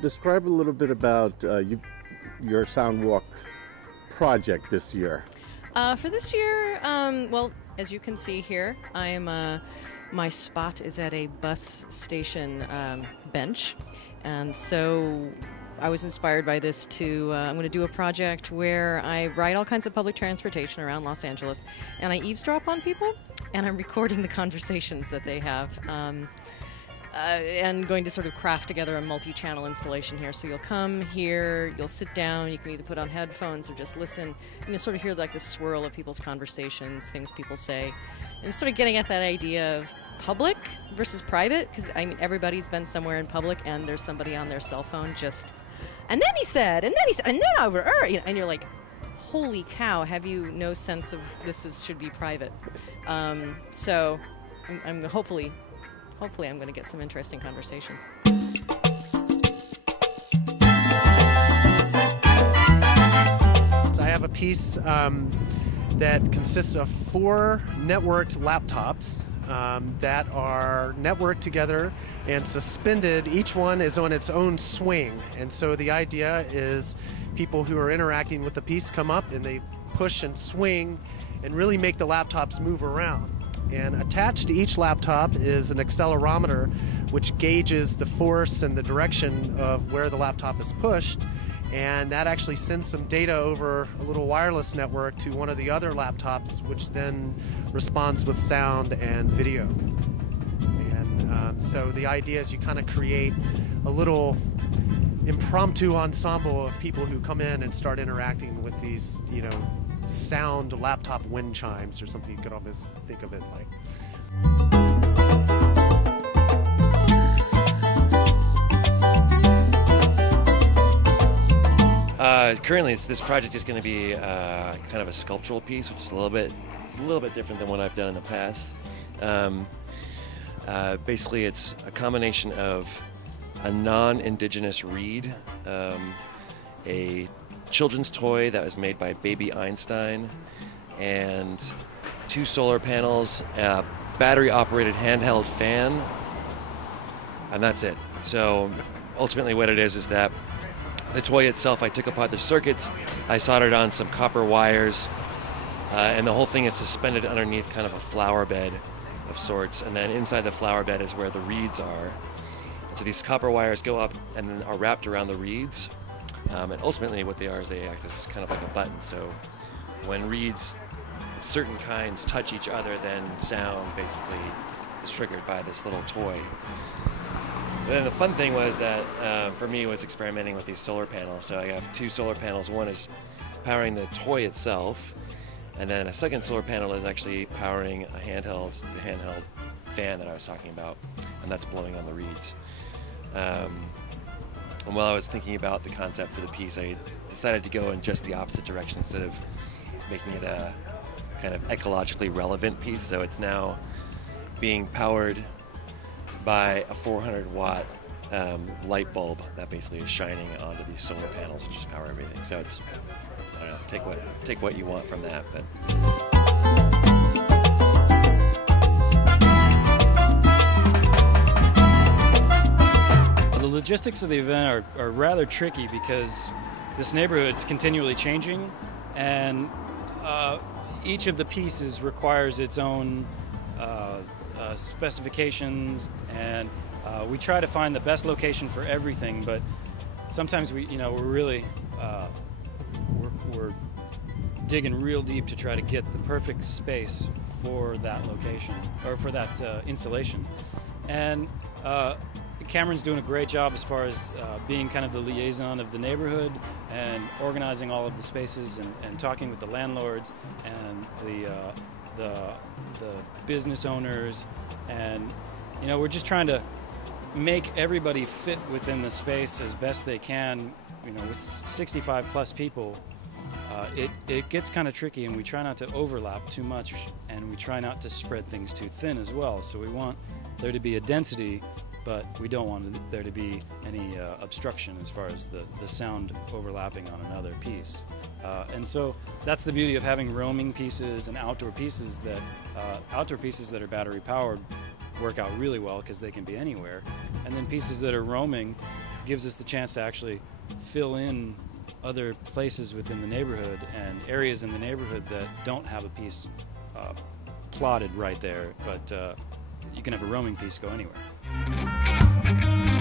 describe a little bit about your SoundWalk project this year. For this year, well, as you can see here, I am my spot is at a bus station bench, and so I was inspired by this to, I'm going to do a project where I ride all kinds of public transportation around Los Angeles, and I eavesdrop on people, and I'm recording the conversations that they have, and going to sort of craft together a multi-channel installation here. So you'll come here, you'll sit down, you can either put on headphones or just listen, and you'll sort of hear like the swirl of people's conversations, things people say, and sort of getting at that idea of public versus private, because I mean everybody's been somewhere in public and there's somebody on their cell phone just, and then he said, and then over, you know, and you're like, holy cow, have you no sense of this should be private? So I'm hopefully I'm going to get some interesting conversations. So I have a piece that consists of 4 networked laptops that are networked together and suspended. Each one is on its own swing, and so the idea is people who are interacting with the piece come up and they push and swing and really make the laptops move around. And attached to each laptop is an accelerometer which gauges the force and the direction of where the laptop is pushed, and that actually sends some data over a little wireless network to one of the other laptops, which then responds with sound and video. And so the idea is you kind of create a little impromptu ensemble of people who come in and start interacting with these, you know, sound laptop wind chimes or something. You could almost think of it like. Currently, this project is going to be kind of a sculptural piece, which is a little bit different than what I've done in the past. Basically, it's a combination of a non-indigenous reed, a children's toy that was made by Baby Einstein, and 2 solar panels, a battery-operated handheld fan, and that's it. So ultimately what it is that the toy itself, I took apart the circuits, I soldered on some copper wires, and the whole thing is suspended underneath kind of a flower bed of sorts, and then inside the flower bed is where the reeds are. So these copper wires go up and then are wrapped around the reeds. And ultimately what they are is they act as kind of like a button. So when reeds of certain kinds touch each other, then sound basically is triggered by this little toy. But then the fun thing was that for me was experimenting with these solar panels. So I have 2 solar panels. One is powering the toy itself, and then a second solar panel is actually powering the handheld fan that I was talking about, and that's blowing on the reeds. And while I was thinking about the concept for the piece, I decided to go in just the opposite direction instead of making it a kind of ecologically relevant piece. So it's now being powered by a 400-watt light bulb that basically is shining onto these solar panels, which just power everything. So it's, I don't know, take what you want from that. But the logistics of the event are rather tricky because this neighborhood's continually changing, and each of the pieces requires its own specifications, and we try to find the best location for everything. But sometimes we're really we're digging real deep to try to get the perfect space for that location or for that installation, and Kamran's doing a great job as far as being kind of the liaison of the neighborhood and organizing all of the spaces and talking with the landlords and the business owners, and we're just trying to make everybody fit within the space as best they can. With 65 plus people, it gets kind of tricky, and we try not to overlap too much, and we try not to spread things too thin as well. So we want there to be a density, but we don't want there to be any obstruction as far as the sound overlapping on another piece. And so that's the beauty of having roaming pieces and outdoor pieces that are battery powered work out really well because they can be anywhere. And then pieces that are roaming gives us the chance to actually fill in other places within the neighborhood and areas in the neighborhood that don't have a piece plotted right there, but you can have a roaming piece go anywhere.